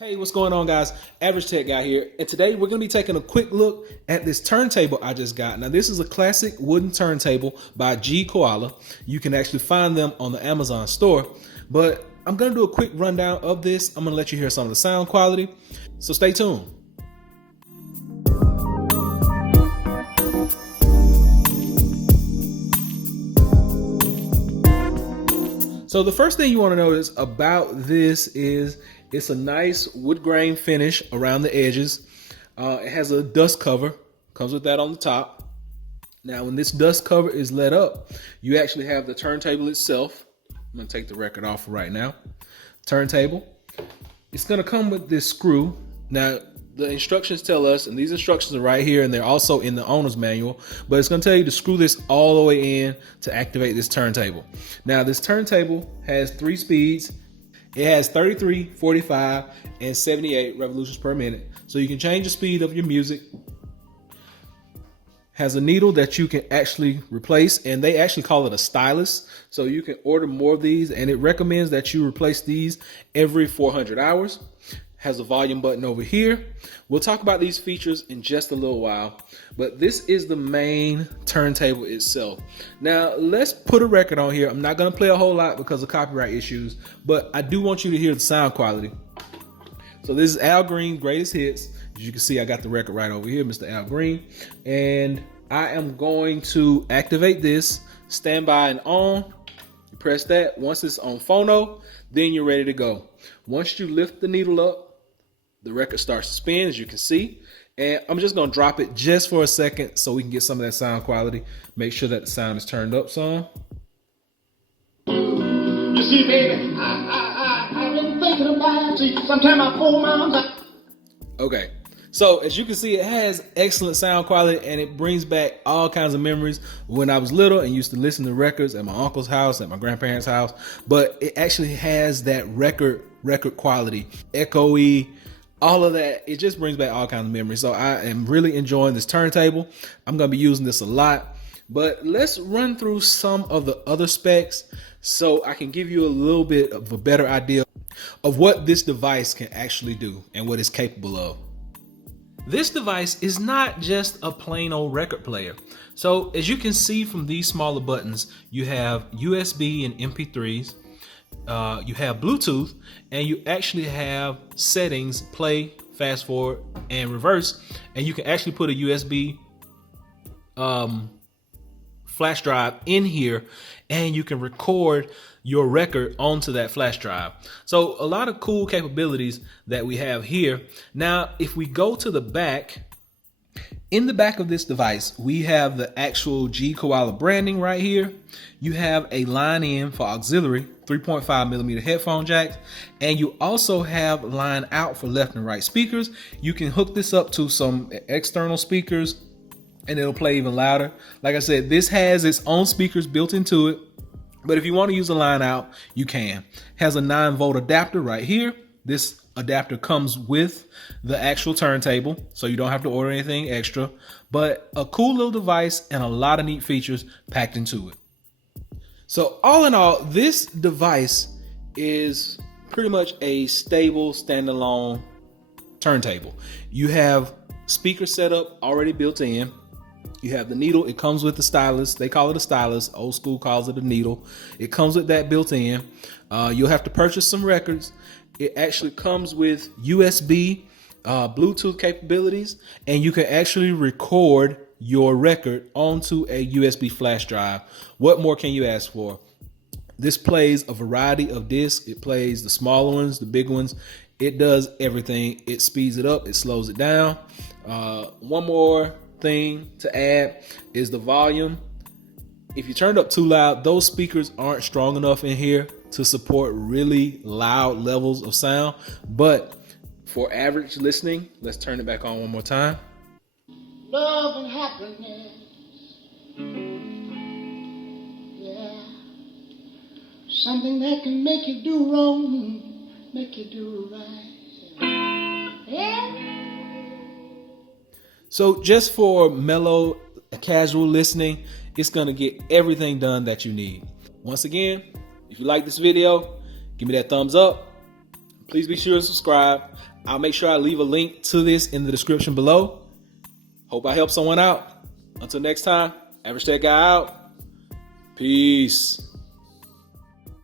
Hey, what's going on, guys? Average Tech Guy here, and today we're going to be taking a quick look at this turntable I just got. Now, this is a classic wooden turntable by Geekoala. You can actually find them on the Amazon store, but I'm going to do a quick rundown of this. I'm going to let you hear some of the sound quality, so stay tuned. So the first thing you want to notice about this is it's a nice wood grain finish around the edges. It has a dust cover, comes with that on the top. Now, when this dust cover is let up, you actually have the turntable itself. I'm going to take the record off right now. Turntable. It's going to come with this screw. Now, the instructions tell us, and these instructions are right here, and they're also in the owner's manual, but it's going to tell you to screw this all the way in to activate this turntable. Now, this turntable has 3 speeds. It has 33, 45, and 78 revolutions per minute. So you can change the speed of your music. Has a needle that you can actually replace, and they actually call it a stylus. So you can order more of these, and it recommends that you replace these every 400 hours. Has a volume button over here. We'll talk about these features in just a little while, but this is the main turntable itself. Now, let's put a record on here. I'm not going to play a whole lot because of copyright issues, but I do want you to hear the sound quality. So this is Al Green Greatest Hits. As you can see, I got the record right over here, Mr. Al Green, and I am going to activate this. Standby and on. You press that. Once it's on phono, then you're ready to go. Once you lift the needle up, the record starts to spin, as you can see, and I'm just going to drop it just for a second so we can get some of that sound quality. Make sure that the sound is turned up some. You see, baby, I've been thinking about you. Sometimes I pull my arms out. Okay, so as you can see, it has excellent sound quality, and it brings back all kinds of memories when I was little and used to listen to records at my uncle's house, at my grandparents' house. But it actually has that record quality, echoey, all of that. It just brings back all kinds of memories. So I am really enjoying this turntable. I'm going to be using this a lot, but let's run through some of the other specs so I can give you a little bit of a better idea of what this device can actually do and what it's capable of. This device is not just a plain old record player. So as you can see from these smaller buttons, you have USB and MP3s. You have Bluetooth, and you actually have settings: play, fast forward, and reverse. And you can actually put a USB flash drive in here, and you can record your record onto that flash drive. So a lot of cool capabilities that we have here. Now, if we go to the back, in the back of this device, we have the actual Geekoala branding right here. You have a line in for auxiliary 3.5 millimeter headphone jacks, and you also have line out for left and right speakers. You can hook this up to some external speakers and it'll play even louder. Like I said, this has its own speakers built into it, but if you want to use a line out, you can. It has a 9-volt adapter right here. This adapter comes with the actual turntable, so you don't have to order anything extra, but a cool little device and a lot of neat features packed into it. So all in all, this device is pretty much a stable standalone turntable. You have speaker setup already built in. You have the needle. It comes with the stylus. They call it a stylus. Old school calls it a needle. It comes with that built in. You'll have to purchase some records. It actually comes with USB, Bluetooth capabilities, and you can actually record your record onto a USB flash drive. What more can you ask for? This plays a variety of discs. It plays the smaller ones, the big ones. It does everything. It speeds it up. It slows it down. One more thing to add is the volume. If you turn it up too loud, those speakers aren't strong enough in here to support really loud levels of sound. But for average listening, let's turn it back on one more time. Love and happiness. Yeah. Something that can make you do wrong, make you do right. Yeah. So just for mellow, casual listening, it's going to get everything done that you need. Once again, if you like this video, give me that thumbs up. Please be sure to subscribe. I'll make sure I leave a link to this in the description below. Hope I help someone out. Until next time, average tech guy out. Peace.